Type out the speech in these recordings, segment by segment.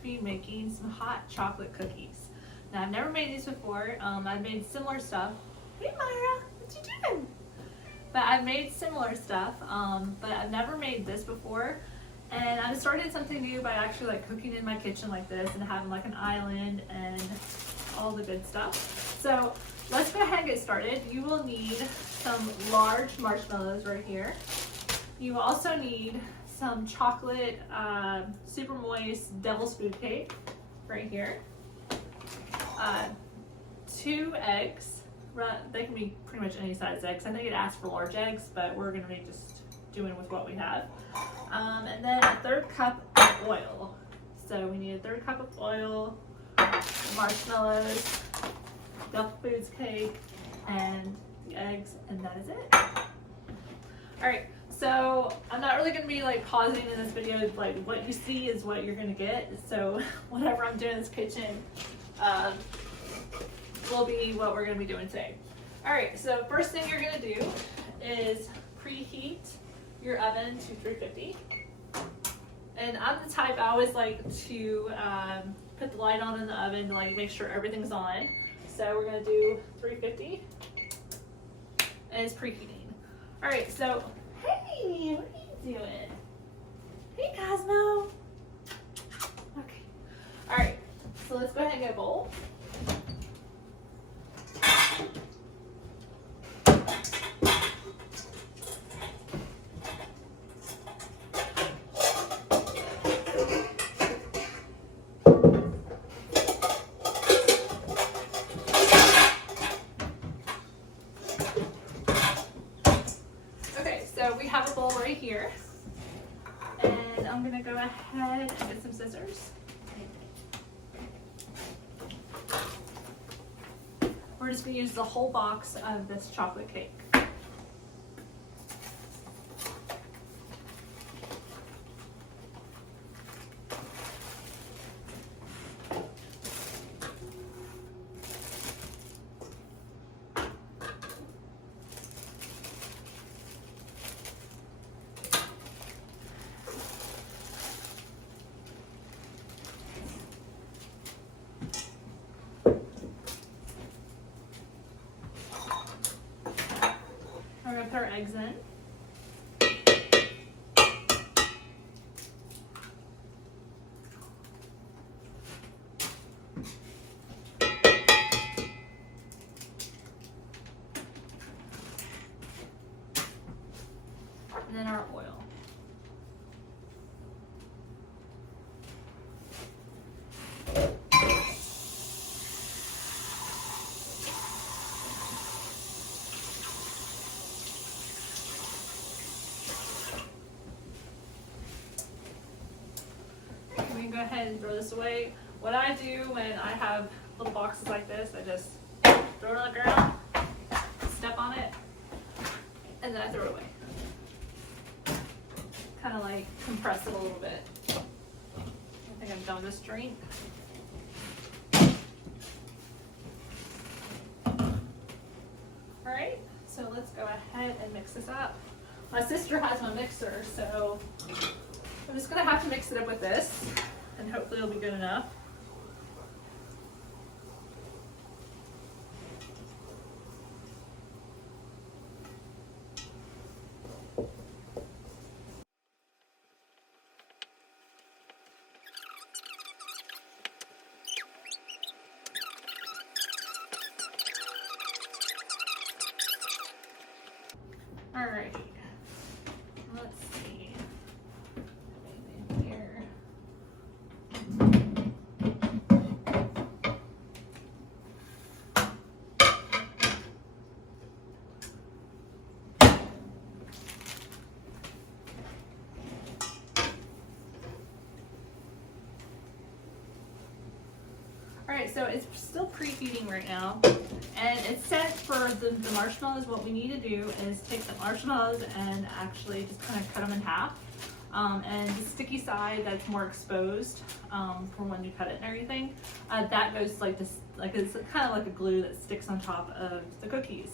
to be making some hot chocolate cookies. Now I've never made these before. I've made similar stuff. Hey Myra, what you doing? But I've made similar stuff, but I've never made this before. And I started something new by actually like cooking in my kitchen like this and having like an island and all the good stuff. So let's go ahead and get started. You will need some large marshmallows right here. You also need some chocolate super moist devil's food cake right here. 2 eggs. They can be pretty much any size eggs. I think it asks for large eggs, but we're going to be just doing with what we have. And then a 1/3 cup of oil. So we need a 1/3 cup of oil, marshmallows, devil foods cake, and the eggs, and that is it. Alright, so I'm not really going to be like pausing in this video. Like what you see is what you're going to get. So whatever I'm doing in this kitchen will be what we're going to be doing today. Alright, so first thing you're going to do is preheat your oven to 350. And I'm the type, I always like to put the light on in the oven to like make sure everything's on. So we're going to do 350. And it's preheating. Alright, so hey, what are you doing? Hey Cosmo. Okay. Alright, so let's go ahead and get a bowl. So we have a bowl right here, and I'm going to go ahead and get some scissors. We're just going to use the whole box of this chocolate cake. We're going to put our eggs in. And then our oil. We can go ahead and throw this away. What I do when I have little boxes like this, I just throw it on the ground, step on it, and then I throw it away. Kind of like compress it a little bit. I think I'm done with this drink. Alright, so let's go ahead and mix this up. My sister has my mixer, so I'm just going to have to mix it up with this, and hopefully it'll be good enough. Alright, let's see. Anything here? Alright, so it's still preheating right now. And it says for the marshmallows, what we need to do is take the marshmallows and actually just kind of cut them in half. And the sticky side that's more exposed from when you cut it and everything, that goes like this, like it's kind of like a glue that sticks on top of the cookies.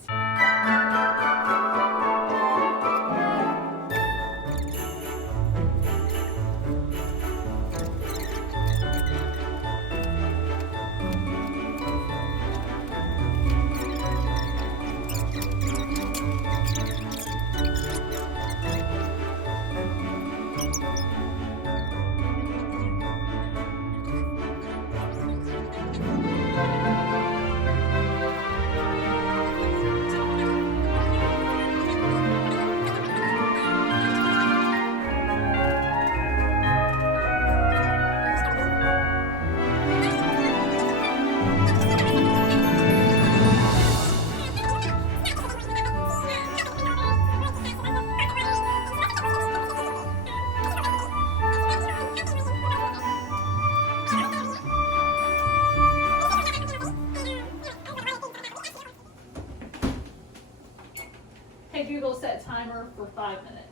timer for 5 minutes.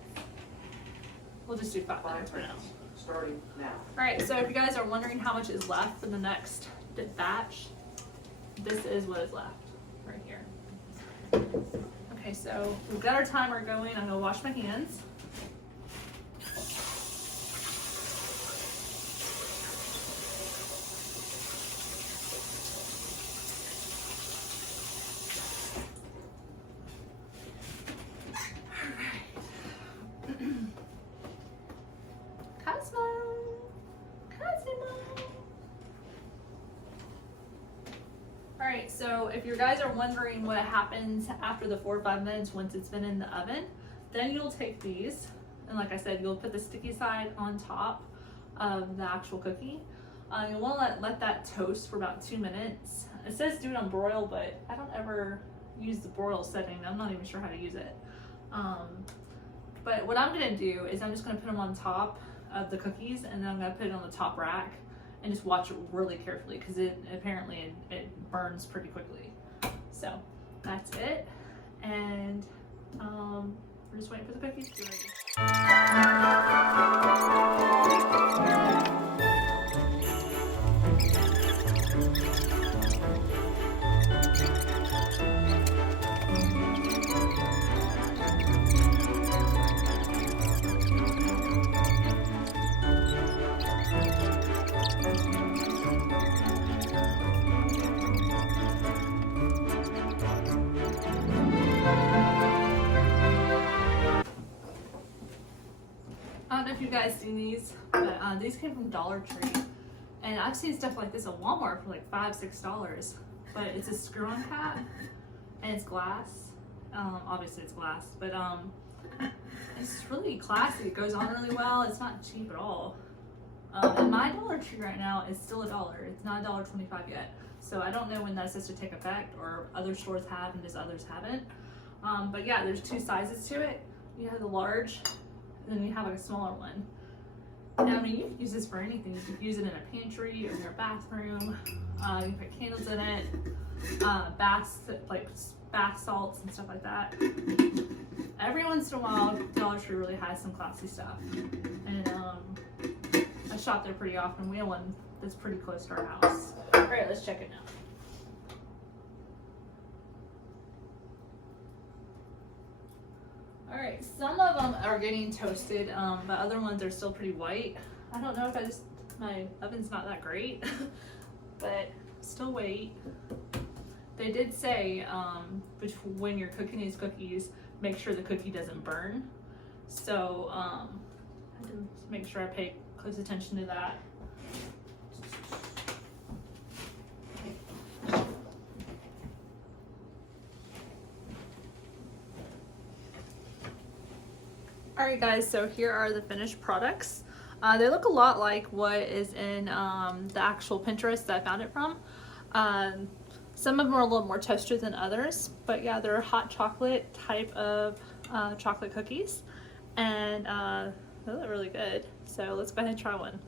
We'll just do 5 minutes for now. Starting now. Alright, so if you guys are wondering how much is left for the next batch, this is what is left right here. Okay, so we've got our timer going. I'm gonna wash my hands. Alright, so if you guys are wondering what happens after the 4 or 5 minutes once it's been in the oven, then you'll take these, and like I said, you'll put the sticky side on top of the actual cookie. You'll want to let that toast for about 2 minutes. It says do it on broil, but I don't ever use the broil setting. I'm not even sure how to use it. But what I'm going to do is I'm just going to put them on top of the cookies, and then I'm going to put it on the top rack and just watch it really carefully, because it burns pretty quickly. So that's it, and we're just waiting for the cookies to be I don't know if you guys seen these, but these came from Dollar Tree, and I've seen stuff like this at Walmart for like $5, $6. But it's a screw-on cap, and it's glass. Obviously it's glass, but it's really classy. It goes on really well. It's not cheap at all. And my Dollar Tree right now is still $1. It's not $1.25 yet. So I don't know when that's supposed to take effect, or other stores have and just others haven't. But yeah, there's 2 sizes to it. You have the large, and then you have like a smaller one. And I mean, you can use this for anything. You can use it in a pantry or in your bathroom. You can put candles in it, bath salts and stuff like that. Every once in a while, Dollar Tree really has some classy stuff. And I shop there pretty often. We have one that's pretty close to our house. All right, let's check it now. All right, some of them are getting toasted, but other ones are still pretty white. I don't know if my oven's not that great, but still wait. They did say when you're cooking these cookies, make sure the cookie doesn't burn. So I have to make sure I pay close attention to that. Alright guys, so here are the finished products. They look a lot like what is in the actual Pinterest that I found it from. Some of them are a little more toasted than others, but yeah, they're hot chocolate type of chocolate cookies, and they look really good. So let's go ahead and try one.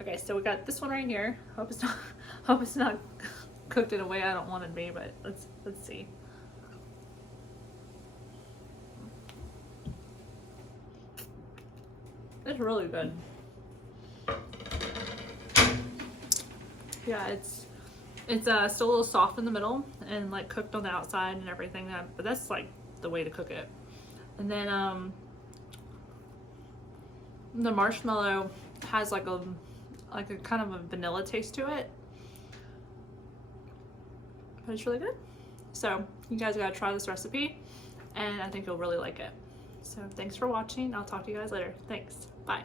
Okay, so we got this one right here. Hope it's not cooked in a way I don't want it to be, but let's see. It's really good. Yeah, it's still a little soft in the middle and like cooked on the outside and everything. But that's like the way to cook it. And then the marshmallow has like a kind of a vanilla taste to it. But it's really good. So you guys gotta try this recipe, and I think you'll really like it. So thanks for watching. I'll talk to you guys later. Thanks. Bye.